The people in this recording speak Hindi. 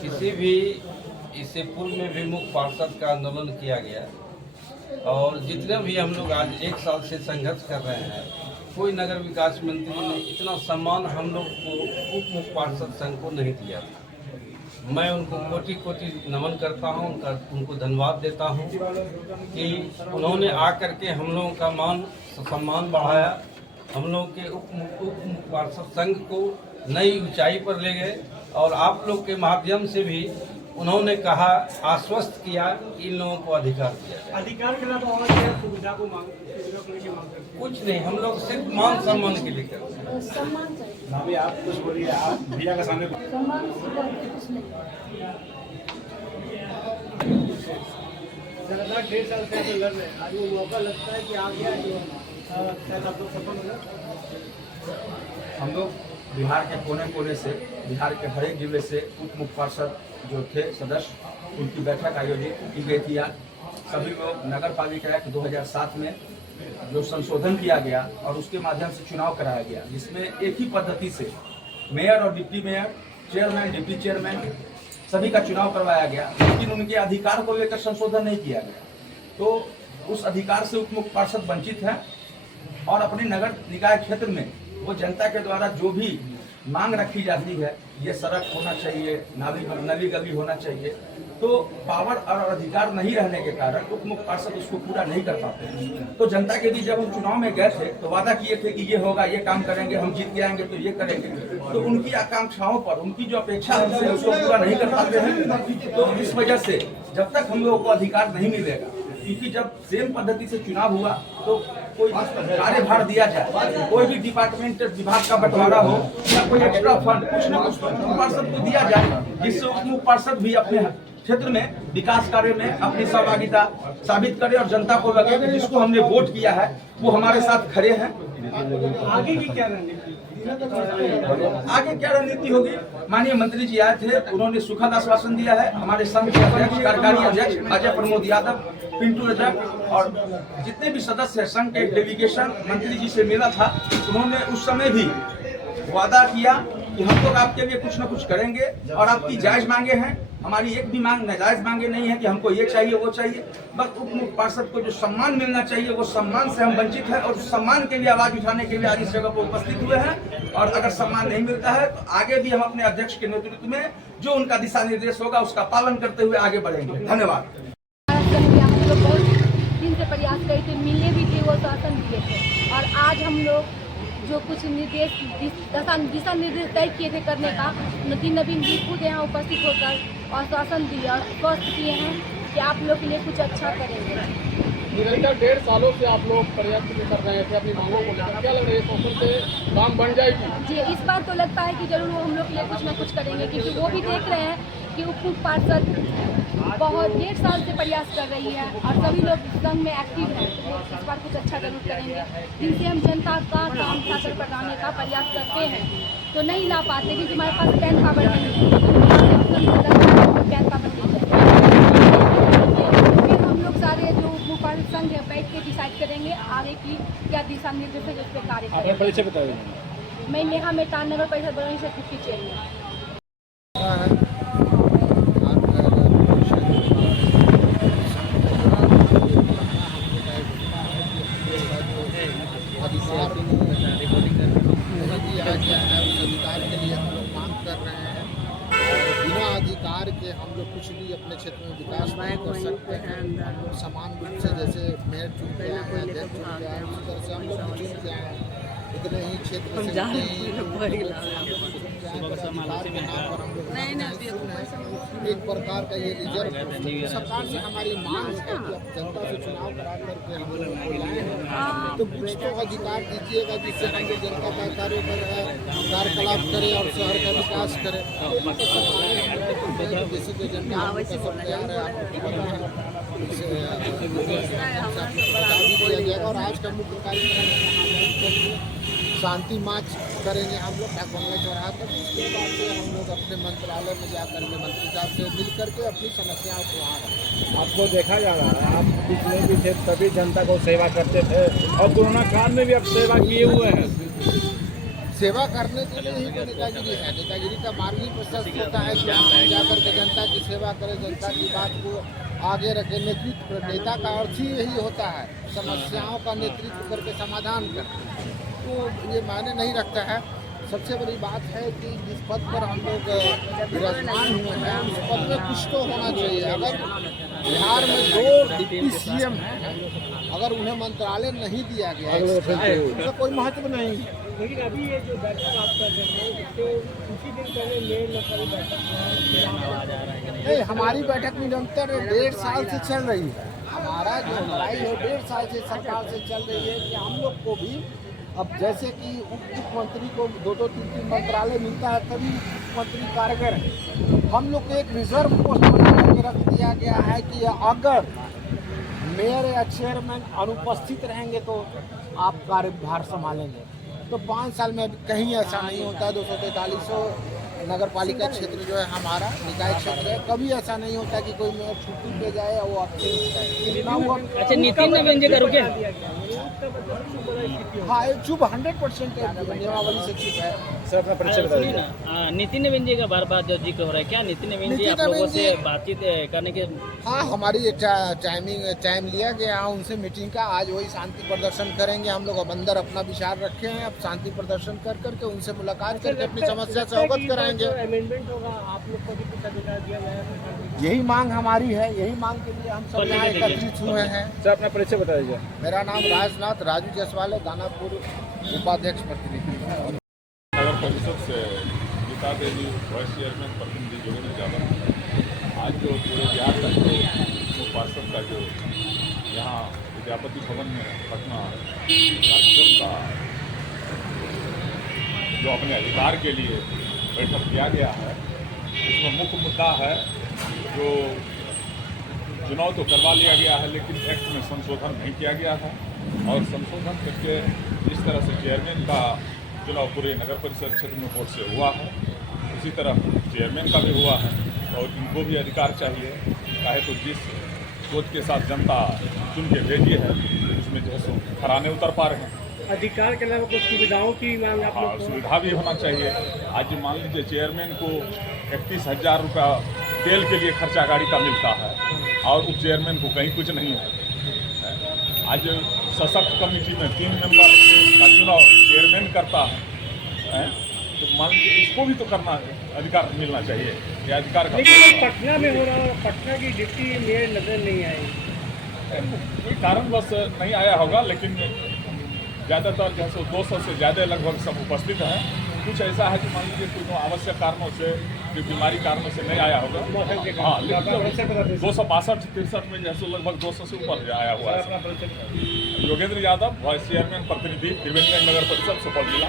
किसी भी इससे पूर्व में भी मुख्य पार्षद का आंदोलन किया गया और जितने भी हम लोग आज 1 साल से संघर्ष कर रहे हैं, कोई नगर विकास मंत्री ने इतना सम्मान हम लोग को उप मुख्य पार्षद संघ को नहीं दिया था। मैं उनको कोटि कोटि नमन करता हूं, उनको धन्यवाद देता हूं कि उन्होंने आकर के हम लोगों का मान सम्मान बढ़ाया, हम लोग के उप मुख्य पार्षद संघ को नई ऊंचाई पर ले गए और आप लोग के माध्यम से भी उन्होंने कहा, आश्वस्त किया कि इन लोगों को अधिकार दिया जाए। अधिकार के अलावा और क्या सुविधा को मांग करते हैं? कुछ नहीं, हम लोग सिर्फ मान सम्मान के लिए करते हैं। सम्मान चाहिए। भाभी आप कुछ बोलिए, आप भैया के सामने। सम्मान से कुछ नहीं। लगातार 1.5 साल से आप लड़ रहे हैं, आज वो मौका लगता है कि आ गया जो शायद आप लोग सफल हो। हम लोग बिहार के कोने कोने से, बिहार के हर एक जिले से उप मुख्य पार्षद जो थे सदस्य, उनकी बैठक आयोजित की गई थी। आज सभी लोग नगर पालिका एक्ट 2007 में जो संशोधन किया गया और उसके माध्यम से चुनाव कराया गया, जिसमें एक ही पद्धति से मेयर और deputy mayor, chairman, deputy chairman सभी का चुनाव करवाया गया, लेकिन उनके अधिकार को लेकर संशोधन नहीं किया गया। तो उस अधिकार से उप मुख्य पार्षद वंचित हैं और अपने नगर निकाय क्षेत्र में वो जनता के द्वारा जो भी मांग रखी जाती है, ये सड़क होना चाहिए, नली गली होना चाहिए, तो पावर और अधिकार नहीं रहने के कारण उप मुख्य पार्षद उसको पूरा नहीं कर पाते। तो जनता के बीच जब हम चुनाव में गए थे तो वादा किए थे कि ये होगा, ये काम करेंगे, हम जीत के आएंगे तो ये करेंगे, तो उनकी आकांक्षाओं पर, उनकी जो अपेक्षा है उसको पूरा नहीं कर पाते हैं। तो इस वजह से जब तक हम लोगों को अधिकार नहीं मिलेगा, क्योंकि जब सेम पद्धति से चुनाव हुआ तो कोई कार्यभार दिया जाए, कोई भी डिपार्टमेंट विभाग का बंटवारा हो या कोई एक्स्ट्रा फंड कुछ न कुछ उप पार्षद को दिया जाए, जिससे उप मुख्य पार्षद भी अपने क्षेत्र में विकास कार्य में अपनी सहभागिता साबित करे और जनता को लगे कि जिसको हमने वोट किया है वो हमारे साथ खड़े हैं। आगे की क्या रणनीति? आगे क्या रणनीति होगी? माननीय मंत्री जी आए थे, उन्होंने सुखद आश्वासन दिया है। हमारे संघ के अध्यक्ष, कार्यकारी अध्यक्ष अजय प्रमोद यादव, पिंटू रजक और जितने भी सदस्य संघ के डेलीगेशन मंत्री जी से मिला था, उन्होंने उस समय भी वादा किया कि हम लोग आपके लिए कुछ न कुछ करेंगे और आपकी जायज मांगे हैं, हमारी एक भी मांग नाजायज मांगे नहीं है कि हमको ये चाहिए वो चाहिए। बस उप मुख्य पार्षद को जो सम्मान मिलना चाहिए वो सम्मान से हम वंचित हैं और उस सम्मान के लिए आवाज उठाने के लिए आज इस जगह पर उपस्थित हुए हैं। और अगर सम्मान नहीं मिलता है तो आगे भी हम अपने अध्यक्ष के नेतृत्व में जो उनका दिशा निर्देश होगा उसका पालन करते हुए आगे बढ़ेंगे। धन्यवाद। बहुत दिन से प्रयास करे थे, मिले भी थे, वो शासन दिए थे और आज हम लोग जो कुछ निर्देश दिशा निर्देश तय किए थे करने का, नवीन जी खुद यहाँ उपस्थित होकर आश्वासन दिया और स्पष्ट किए हैं कि आप लोग के लिए कुछ अच्छा करेंगे। निरंतर 1.5 सालों से आप लोग प्रयास कर रहे थे अपनी मांगों को लेकर, क्या लग रहा है शासन से काम बन जाएगी? जी, इस बार तो लगता है कि जरूर वो हम लोग के लिए कुछ ना कुछ करेंगे, क्योंकि वो भी देख रहे हैं कि उप मुख्य पार्षद बहुत 1.5 साल से प्रयास कर रही है और सभी लोग संघ में एक्टिव हैं, तो वो इस बार कुछ अच्छा जरूर करेंगे। जिनसे हम जनता का काम खातर बनाने का प्रयास करते हैं तो नहीं ला पाते, क्योंकि हमारे पास पैन पावर नहीं है, पैन पावर नहीं है। फिर हम लोग सारे जो उप मुख्य पार्षद संघ है बैठ के डिसाइड करेंगे आगे की क्या दिशा निर्देश है, जिस पर कार्य करेंगे। मैं नेहा मेहता, नगर परिषद बरौनी से डिप्टी चेयरमैन। अधिकार के लिए हम लोग मांग कर रहे हैं और बिना अधिकार के हम लोग कुछ भी अपने क्षेत्र में विकास नहीं कर सकते हैं। हम लोग समान रूप से जैसे मेयर चुन के आए हैं, अध्यक्ष चुन के आए हैं, उसी तरह से हम लोग भी चुन के आए हैं। इतने ही क्षेत्र से एक प्रकार का ये रिजर्व सरकार से हमारी मांग है कि अब जनता से चुनाव करा करके हम लोग को लाए हैं, तो कुछ तो अधिकार दीजिएगा जिससे हम लोग जनता का कार्यकलाप करें और शहर का विकास करें। जैसे कि जनता सब तैयार है, आपको बता भी दिया जाएगा। और आज का मुख्य कार्यक्रम शांति मार्च करेंगे हम लोग डाकबंगला चौराहा पर। उसके बाद से हम लोग अपने मंत्रालय में जाकर के मंत्री साहब से मिल करके अपनी समस्याओं को वहाँ रखें। आपको देखा जा रहा है, आप पिछले भी थे तभी जनता को सेवा करते थे और कोरोना काल में भी आप सेवा किए हुए हैं। सेवा करने के लिए ही तो नेतागिरी है। नेतागिरी का मार्ग ही प्रशस्त होता है कि हम जाकर के जनता की सेवा करें, जनता की बात को आगे रखें। नेतृत्व, नेता का अर्थ ही यही होता है, समस्याओं का नेतृत्व करके समाधान करें। तो ये मायने नहीं रखता है। सबसे बड़ी बात है कि जिस पद पर हम लोग विराजमान हुए हैं उस पद में कुछ तो होना चाहिए। अगर बिहार में 2 डिप्टी सीएम हैं, अगर उन्हें मंत्रालय नहीं दिया गया है उसका कोई महत्व नहीं है। लेकिन अभी ये जो बैठक आप कर रहे हैं इससे उसी दिन पहले मेयर लोकल बैठक नहीं, हमारी बैठक निरंतर 1.5 साल से चल रही है। हमारा जो लड़ाई है 1.5 साल से सरकार से चल रही है कि हम लोग को भी अब जैसे कि उप मुख्यमंत्री को 2-2, 3-3 मंत्रालय मिलता है, तभी मुख्यमंत्री कारगर है। हम लोग को एक रिजर्व पोस्ट बना करके रख दिया गया है कि अगर मेयर या चेयरमैन अनुपस्थित रहेंगे तो आप कार्यभार संभालेंगे। तो 5 साल में कहीं ऐसा नहीं होता है। 243 नगर पालिका क्षेत्र जो है हमारा निकाय क्षेत्र है, कभी ऐसा नहीं होता कि कोई मेयर छुट्टी पे जाए और वो अब्सेंट है। अच्छा, नितिन नवीन जी का रुके हाँ, चुप 100% नियमावली से चुप है। सर अपना परिचय बताइए ना। नितिन नवीन जी का बार बार जो जिक्र हो रहा है, क्या नितिन नवीन जी आप लोगों से बातचीत करने के? हाँ, हमारी एक टाइम लिया गया है उनसे मीटिंग का। आज वही शांति प्रदर्शन करेंगे। हम लोग अब अंदर अपना विचार रखे हैं, अब शांति प्रदर्शन कर करके उनसे मुलाकात करके अपनी समस्या से अवगत कराएंगे। अमेंडमेंट होगा, आप लोग को भी कुछ अधिकार दिया गया है? यही मांग हमारी है, यही मांग के लिए हम सब यहाँ एकत्रित हुए हैं। सर अपना परिचय बता दीजिए। मेरा नाम राजनाथ राजू जायसवाल है, दानापुर उपाध्यक्ष प्रतिनिधि। नगर परिषद से गीता देवी वाइस चेयरमैन प्रतिनिधि जोगेंद्र यादव आज जो पूरे बिहार का जो पार्षद का जो यहाँ विद्यापति भवन में पटना कार्यक्रम का जो अपने अधिकार के लिए बैठक किया गया है, उसमें मुख्य मुद्दा है जो चुनाव तो करवा लिया गया है लेकिन एक्ट में संशोधन नहीं किया गया था और संशोधन करके इस तरह से चेयरमैन का चुनाव पूरे नगर परिषद क्षेत्र में वोट से हुआ है, उसी तरह चेयरमैन का भी हुआ है और इनको भी अधिकार चाहिए। चाहे तो जिस सोच के साथ जनता चुन के भेजी है उसमें जो है सो खराने उतर पा रहे हैं। अधिकार के अलावा कुछ सुविधाओं की मांग आप लोग? सुविधा भी होना चाहिए। आज मान लीजिए चेयरमैन को 31,000 रुपया तेल के लिए खर्चा गाड़ी का मिलता है और उप चेयरमैन को कहीं कुछ नहीं है। आज सशक्त कमेटी में 3 मेंबर का चुनाव चेयरमैन करता है, तो मान लीजिए इसको भी तो करना अधिकार मिलना चाहिए। ये अधिकार का पटना में हो रहा है, पटना की डिप्टी मेयर नजर नहीं आई, कोई कारणवश नहीं आया होगा, लेकिन ज़्यादातर जो है 200 से ज़्यादा लगभग सब उपस्थित हैं। कुछ ऐसा है कि मान लीजिए कोई आवश्यक कारणों से, कोई बीमारी कारणों से नहीं आया होगा। हाँ, लेकिन 262-63 में जैसे लगभग 200 से ऊपर आया हुआ है। योगेंद्र यादव वाइस चेयरमैन प्रतिनिधि त्रिवेंद्र नगर परिषद सुपौल जिला।